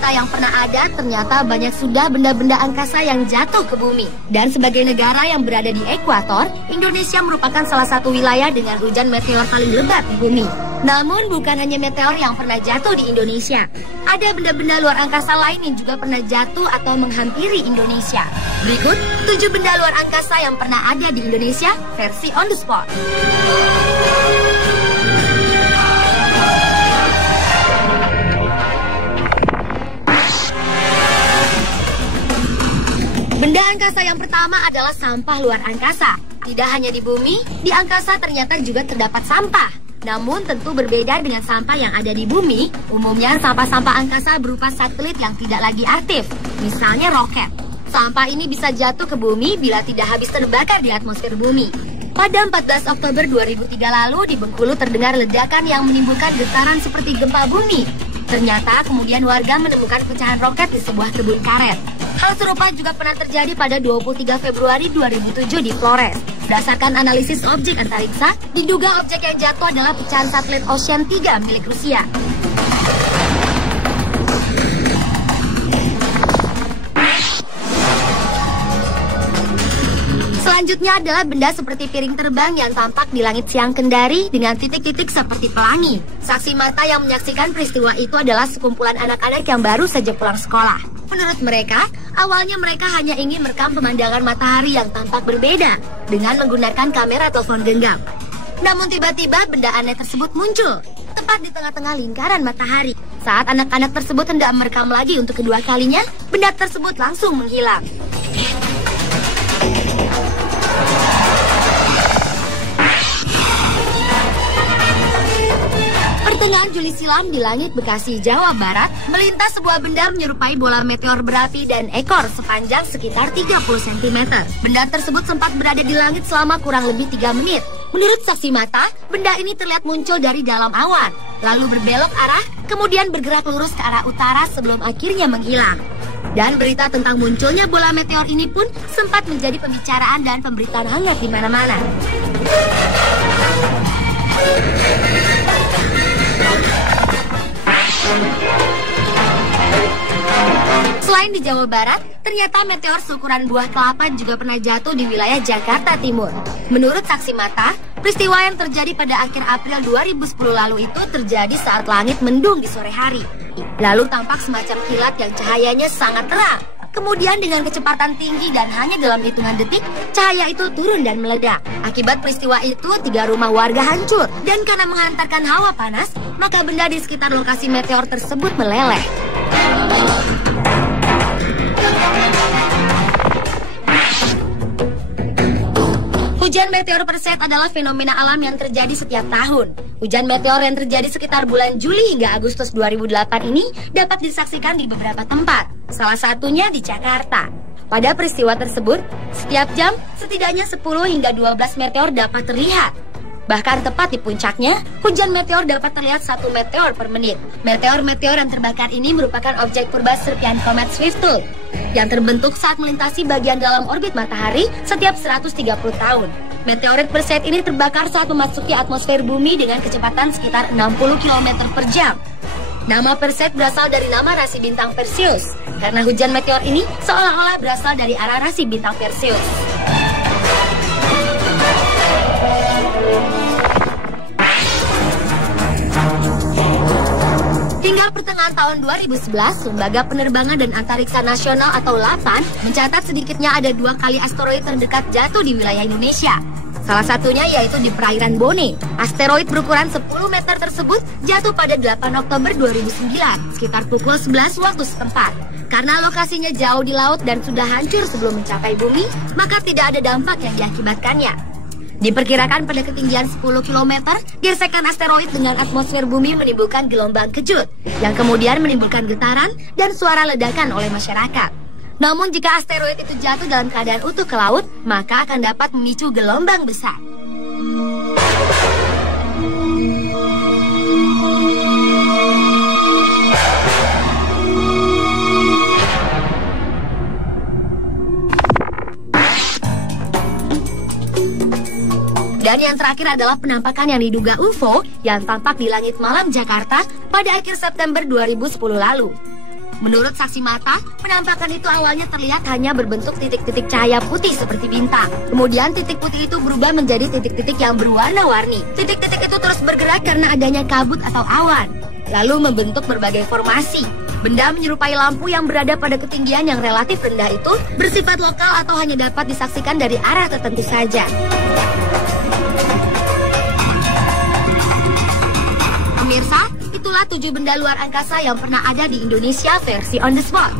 mata yang pernah ada, ternyata banyak sudah benda-benda angkasa yang jatuh ke bumi. Dan sebagai negara yang berada di ekuator, Indonesia merupakan salah satu wilayah dengan hujan meteor paling lebat di bumi. Namun bukan hanya meteor yang pernah jatuh di Indonesia. Ada benda-benda luar angkasa lain yang juga pernah jatuh atau menghampiri Indonesia. Berikut 7 benda luar angkasa yang pernah ada di Indonesia versi on the spot. Benda angkasa yang pertama adalah sampah luar angkasa. Tidak hanya di bumi, di angkasa ternyata juga terdapat sampah. Namun tentu berbeda dengan sampah yang ada di bumi. Umumnya sampah-sampah angkasa berupa satelit yang tidak lagi aktif, misalnya roket. Sampah ini bisa jatuh ke bumi bila tidak habis terbakar di atmosfer bumi. Pada 14 Oktober 2003 lalu di Bengkulu terdengar ledakan yang menimbulkan getaran seperti gempa bumi. Ternyata kemudian warga menemukan pecahan roket di sebuah kebun karet. Hal serupa juga pernah terjadi pada 23 Februari 2007 di Flores. Berdasarkan analisis objek antariksa, diduga objek yang jatuh adalah pecahan satelit Ocean 3 milik Rusia. Selanjutnya adalah benda seperti piring terbang yang tampak di langit siang Kendari dengan titik-titik seperti pelangi. Saksi mata yang menyaksikan peristiwa itu adalah sekumpulan anak-anak yang baru saja pulang sekolah. Menurut mereka, awalnya mereka hanya ingin merekam pemandangan matahari yang tampak berbeda dengan menggunakan kamera telepon genggam. Namun tiba-tiba benda aneh tersebut muncul, tepat di tengah-tengah lingkaran matahari. Saat anak-anak tersebut hendak merekam lagi untuk kedua kalinya, benda tersebut langsung menghilang. Pertengahan Juli silam di langit Bekasi, Jawa Barat, melintas sebuah benda menyerupai bola meteor berapi dan ekor sepanjang sekitar 30 cm. Benda tersebut sempat berada di langit selama kurang lebih 3 menit. Menurut saksi mata, benda ini terlihat muncul dari dalam awan, lalu berbelok arah, kemudian bergerak lurus ke arah utara sebelum akhirnya menghilang. Dan berita tentang munculnya bola meteor ini pun sempat menjadi pembicaraan dan pemberitaan hangat di mana-mana. Selain di Jawa Barat, ternyata meteor seukuran buah kelapa juga pernah jatuh di wilayah Jakarta Timur. Menurut saksi mata, peristiwa yang terjadi pada akhir April 2010 lalu itu terjadi saat langit mendung di sore hari. Lalu tampak semacam kilat yang cahayanya sangat terang. Kemudian dengan kecepatan tinggi dan hanya dalam hitungan detik, cahaya itu turun dan meledak. Akibat peristiwa itu, 3 rumah warga hancur. Dan karena menghantarkan hawa panas, maka benda di sekitar lokasi meteor tersebut meleleh. Hujan meteor perset adalah fenomena alam yang terjadi setiap tahun. Hujan meteor yang terjadi sekitar bulan Juli hingga Agustus 2008 ini dapat disaksikan di beberapa tempat, salah satunya di Jakarta. Pada peristiwa tersebut, setiap jam setidaknya 10 hingga 12 meteor dapat terlihat. Bahkan tepat di puncaknya, hujan meteor dapat terlihat 1 meteor per menit. Meteor-meteor yang terbakar ini merupakan objek purba serpian komet Swift-Tooth yang terbentuk saat melintasi bagian dalam orbit matahari setiap 130 tahun. Meteorit Perseid ini terbakar saat memasuki atmosfer bumi dengan kecepatan sekitar 60 km per jam. Nama Perseid berasal dari nama rasi bintang Perseus, karena hujan meteor ini seolah-olah berasal dari arah rasi bintang Perseus. Hingga pertengahan tahun 2011, Lembaga Penerbangan dan Antariksa Nasional atau LATAN mencatat sedikitnya ada 2 kali asteroid terdekat jatuh di wilayah Indonesia. Salah satunya yaitu di perairan Bone. Asteroid berukuran 10 meter tersebut jatuh pada 8 Oktober 2009, sekitar pukul 11 waktu setempat. Karena lokasinya jauh di laut dan sudah hancur sebelum mencapai bumi, maka tidak ada dampak yang diakibatkannya. Diperkirakan pada ketinggian 10 km, gesekan asteroid dengan atmosfer bumi menimbulkan gelombang kejut, yang kemudian menimbulkan getaran dan suara ledakan oleh masyarakat. Namun jika asteroid itu jatuh dalam keadaan utuh ke laut, maka akan dapat memicu gelombang besar. Dan yang terakhir adalah penampakan yang diduga UFO yang tampak di langit malam Jakarta pada akhir September 2010 lalu. Menurut saksi mata, penampakan itu awalnya terlihat hanya berbentuk titik-titik cahaya putih seperti bintang. Kemudian titik putih itu berubah menjadi titik-titik yang berwarna-warni. Titik-titik itu terus bergerak karena adanya kabut atau awan, lalu membentuk berbagai formasi. Benda menyerupai lampu yang berada pada ketinggian yang relatif rendah itu bersifat lokal atau hanya dapat disaksikan dari arah tertentu saja. Pemirsa, itulah 7 benda luar angkasa yang pernah ada di Indonesia versi On The Spot.